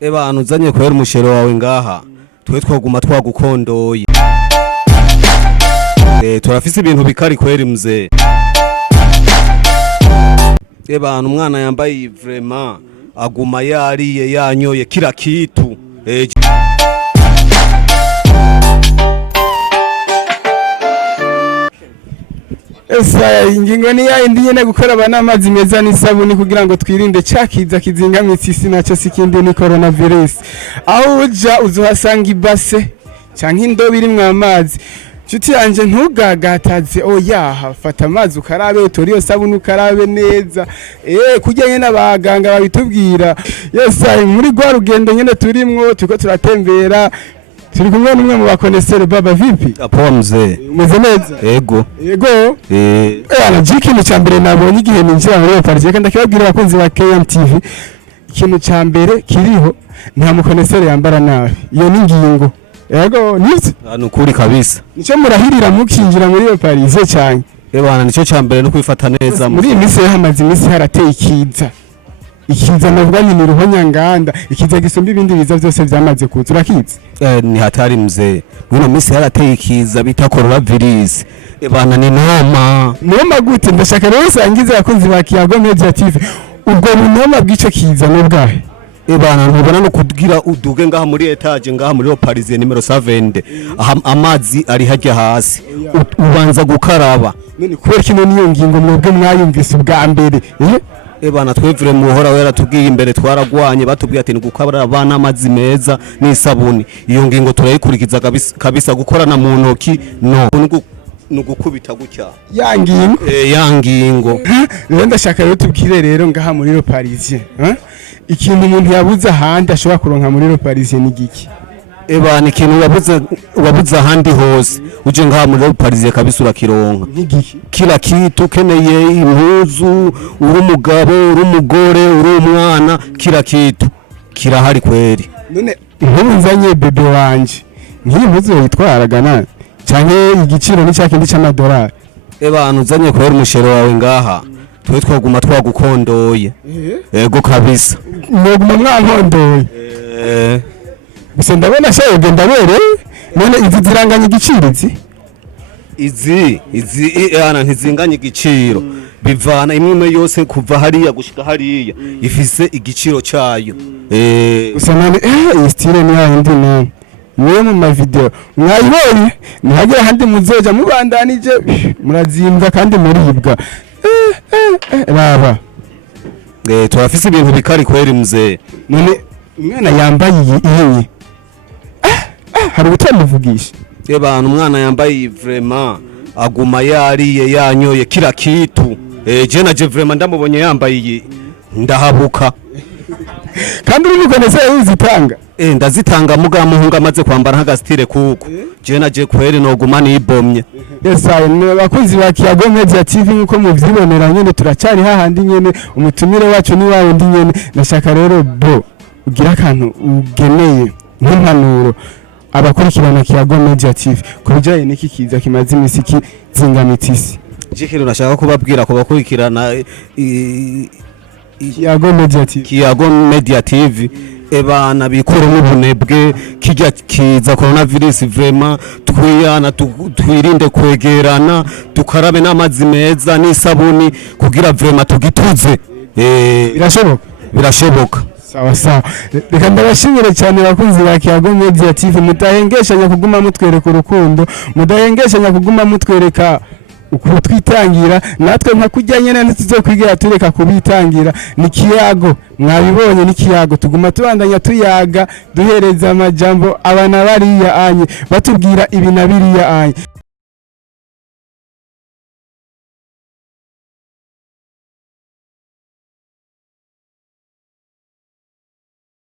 Abantu uzanye kwera umushero wawe ngaha twe twoguma twagukondoye turafise ibintu bikari kwera mzee. Abantu umwana yambaye vraiment aguma yariye yanyoye kila kitu Esa ingingo ni ya indi nyene gukoraba n'amazi meza n'isabuni kugira ngo twirinde cakiza kizingamitsi isi naco sikindi ni coronavirus. Aho uja uzohasanga ibase canke indobo irimwo amazi. Nshuti yanje ntugagataze oyaha fata amazi ukarabe utori yo sabuni ukarabe neza kujyanye n'abaganga babitubwira. Yesa muri gwa rugendo nyene turimwo tuko turatembera turi kumwe n'umwe mu bakonesere baba vipi apo mzee umeze neza ego ana ikintu cya mbere nabonye igihe ninjira muri parike kandi akabwira abakunzi ba KMTV ikintu cya mbere kiriho nta mukonesere yambara nabi iyo ni ngingo ego nivyo nukuri kabisa nico murahirira mukinjira muri iyo parike cyane bana nico cya mbere no kwifata neza muri iminsi hamaze iminsi harateye ikiza navuga ni ruhonyanganda ikiza gisumba ibindi biza byose byamaze kuza urakiza ni hatari mzee muno minsi yarateye ikiza bita coronavirus bana ni noma gute ndashaka rero sangize abakunzi ba KIYAGO MEDIA TV ubwo noma bw'ico kiza n'ubwahe bana ntubona no kugira uduge ngaha muri etage ngaha muri Paris nimero 7 amazi ari hajya hasi ubanza gukaraba none kubera kino niyo ngingo mwebwe mwayumvise ubwa mbere bana twevure muhora wera tugiye imbere twaragwanye batubwiye ati ngukabara abana amazi meza n'isabuni iyo ngingo turayikurikiza kabisa gukorana mu ntoki no nugukubita gutya yangingo rero ndashaka rero tubwire rero ngaha muri Paris ikintu umuntu yabuze ahandi ashobora kuronka muri Paris ni giki bana ikintu wabuze ahandi hose uje ngaha muri Paris kabisa urakironka kila kitu keneye impuzu uri umugabo uri umugore uri umwana kila kitu kirahari kweri none inkuru nzanye bebe wanje ngiye mpuzu yitwaraga nani canke igiciro ni cyakindi cy'amadolari bana uzanye kwera umushero wawe ngaha twe twoguma twagukondoye ego kabisa mwoguma mwankondoye gusa ndabona shayego ndabere none izi ziranganya igiciro izi ana ntizinganya igiciro bivana imwe yose kuva hariya gushika hariya ifise igiciro cyayo gusa none iyi style ni yindi none mwe mu ma video mwayibonye ntagira handi muzoja mubandanije murazimva kandi muribwa raba turafise ibintu bikari kweri mzee none umwana yambaye iyi hari utamuvugisha bana umwana yambaye vraiment aguma yariye yanyoye kila kitu je naje vraiment ndamubonye yambaye iyi ndahabuka kandi uri mukonese uzitanga ndazitanga muga muhunga amaze kwambara nk'agastire kuko je naje kweri no guma nibomye bakunzi ba KIYAGO MEDIA TV nkuko muvyibonera nyene turacari hahandi nyene umutumire wacu ni wawe ndi nyene nashaka rero bo ugira akantu ugeneye nk'impanuro abakurikirana KIYAGO MEDIA TV kubijanye n'iki kiza kimaze imisi kizingamitisi jikiro nashaka kubabwira ko bakurikirana KIYAGO MEDIA TV bana bikore n'ubunebwe kijya kiza coronavirus vraiment twirinde kwegerana tukarabe n'amazi meza n'isabuni kugira vraiment tugituze birashoboka sawa reka ndabashimire cyane bakunzi ba KIYAGO MEDIA TV mutahengeshanya kuguma mutwereka urukundo mudahengeshanya kuguma mutwereka uko twitangira natwe nka kujyanye na ntituzokwigira tureka kubitangira ni KIYAGO mwabibonye ni KIYAGO tuguma tubandanya tuyaga duhereza amajambo abana bariya anye batubwira ibi na biriya anye